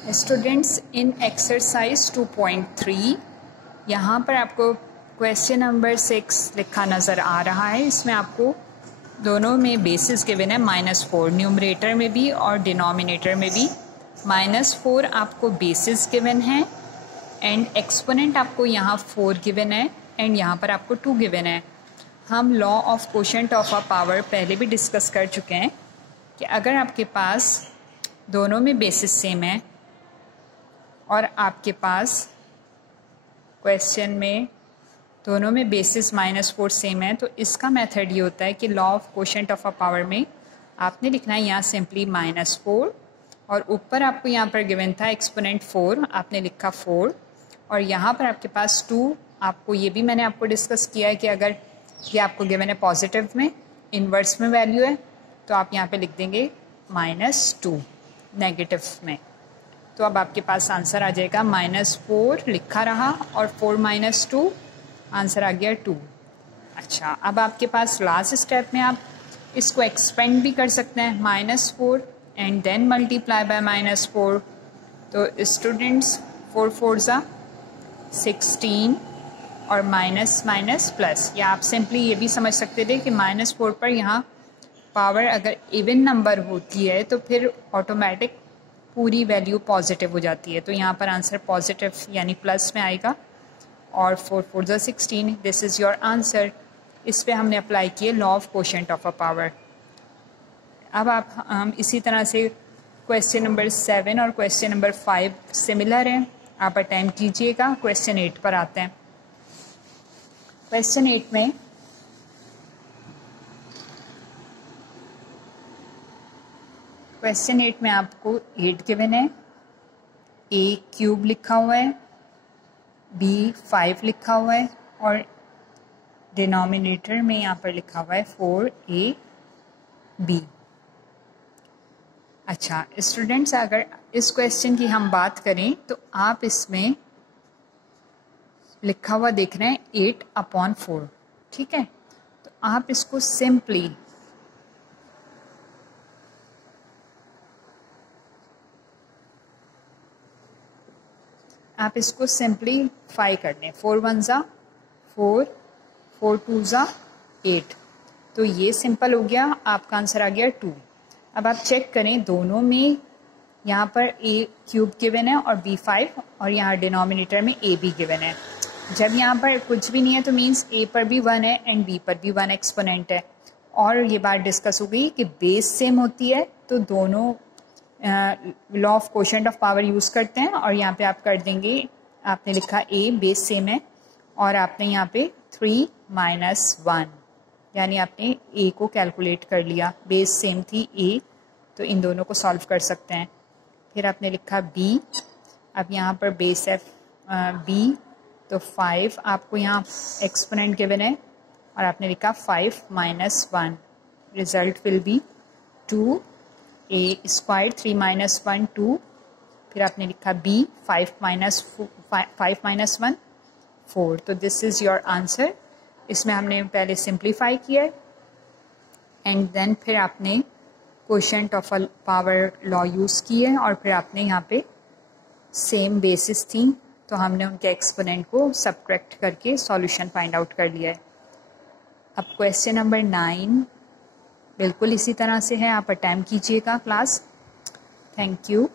Students in exercise 2.3 यहाँ पर आपको क्वेश्चन नंबर 6 लिखा नज़र आ रहा है। इसमें आपको दोनों में बेसिस गिवन है -4, न्यूमरेटर में भी और डिनोमिनेटर में भी। -4 आपको बेसिस गिवन है एंड एक्सपोनेंट आपको यहाँ 4 गिवन है एंड यहाँ पर आपको 2 गिवन है। हम law of quotient of a power पहले भी डिस्कस कर चुके हैं कि अगर आपके पास दोनों में बेसिस सेम है और आपके पास क्वेश्चन में दोनों में बेसिस -4 सेम है, तो इसका मेथड ये होता है कि law of quotient of a power में आपने लिखना है यहाँ सिंपली -4 और ऊपर आपको यहाँ पर गिवन था एक्सपोनेंट 4, आपने लिखा 4 और यहाँ पर आपके पास 2। आपको ये भी मैंने आपको डिस्कस किया है कि अगर ये आपको गिवन है पॉजिटिव में, इन्वर्स में वैल्यू है, तो आप यहाँ पे लिख देंगे -2 नेगेटिव में। तो अब आपके पास आंसर आ जाएगा -4 लिखा रहा और 4 - 2 आंसर आ गया 2। अच्छा, अब आपके पास लास्ट स्टेप में आप इसको एक्सपेंड भी कर सकते हैं -4 एंड देन मल्टीप्लाई बाय -4। तो स्टूडेंट्स 4 4 ज़ा 16 और माइनस माइनस प्लस, या आप सिंपली ये भी समझ सकते थे कि -4 पर यहाँ पावर अगर इवन नंबर होती है तो फिर ऑटोमेटिक पूरी वैल्यू पॉजिटिव हो जाती है। तो यहाँ पर आंसर पॉजिटिव यानी प्लस में आएगा और 4 4 ज़ा 16, दिस इज़ योर आंसर। इस पे हमने अप्लाई किए law of quotient of a power. अब हम इसी तरह से क्वेश्चन नंबर 7 और क्वेश्चन नंबर 5 सिमिलर हैं, आप अटेम्प्ट कीजिएगा। क्वेश्चन 8 पर आते हैं। क्वेश्चन 8 में आपको 8 गिवन है, a³ लिखा हुआ है, b5 लिखा हुआ है और डिनोमिनेटर में यहाँ पर लिखा हुआ है 4ab। अच्छा स्टूडेंट्स, अगर इस क्वेश्चन की हम बात करें तो आप इसमें लिखा हुआ देख रहे हैं 8/4, ठीक है। तो आप इसको सिंपली सिंप्लीफाई कर लें। 4 1 ज़ा 4, 4 2 ज़ा 8, तो ये सिंपल हो गया, आपका आंसर आ गया 2। अब आप चेक करें, दोनों में यहाँ पर a³ गिवन है और b5 और यहाँ डिनोमिनेटर में ab गिवन है। जब यहाँ पर कुछ भी नहीं है तो मीन्स a पर भी 1 है एंड b पर भी 1 एक्सपोनेंट है। और ये बात डिस्कस हो गई कि बेस सेम होती है तो दोनों law of quotient of power use करते हैं और यहाँ पे आप कर देंगे, आपने लिखा a बेस सेम है और आपने यहाँ पे 3 - 1 यानी आपने a को कैलकुलेट कर लिया, बेस सेम थी a, तो इन दोनों को सॉल्व कर सकते हैं। फिर आपने लिखा b, अब यहाँ पर बेस है b, तो 5 आपको यहाँ एक्सपोनेंट गिवन है और आपने लिखा 5 - 1, रिजल्ट विल बी 2, a² 3 - 1 2, फिर आपने लिखा b 5 - 1 4। तो दिस इज़ योर आंसर। इसमें हमने पहले सिंप्लीफाई किया है एंड देन फिर आपने quotient of power law use की है और फिर आपने यहाँ पे सेम बेसिस थी तो हमने उनके एक्सपोनेंट को सबट्रैक्ट करके सॉल्यूशन फाइंड आउट कर लिया है। अब क्वेश्चन नंबर 9 बिल्कुल इसी तरह से है, आप अटेम्प्ट कीजिएगा क्लास। Thank you.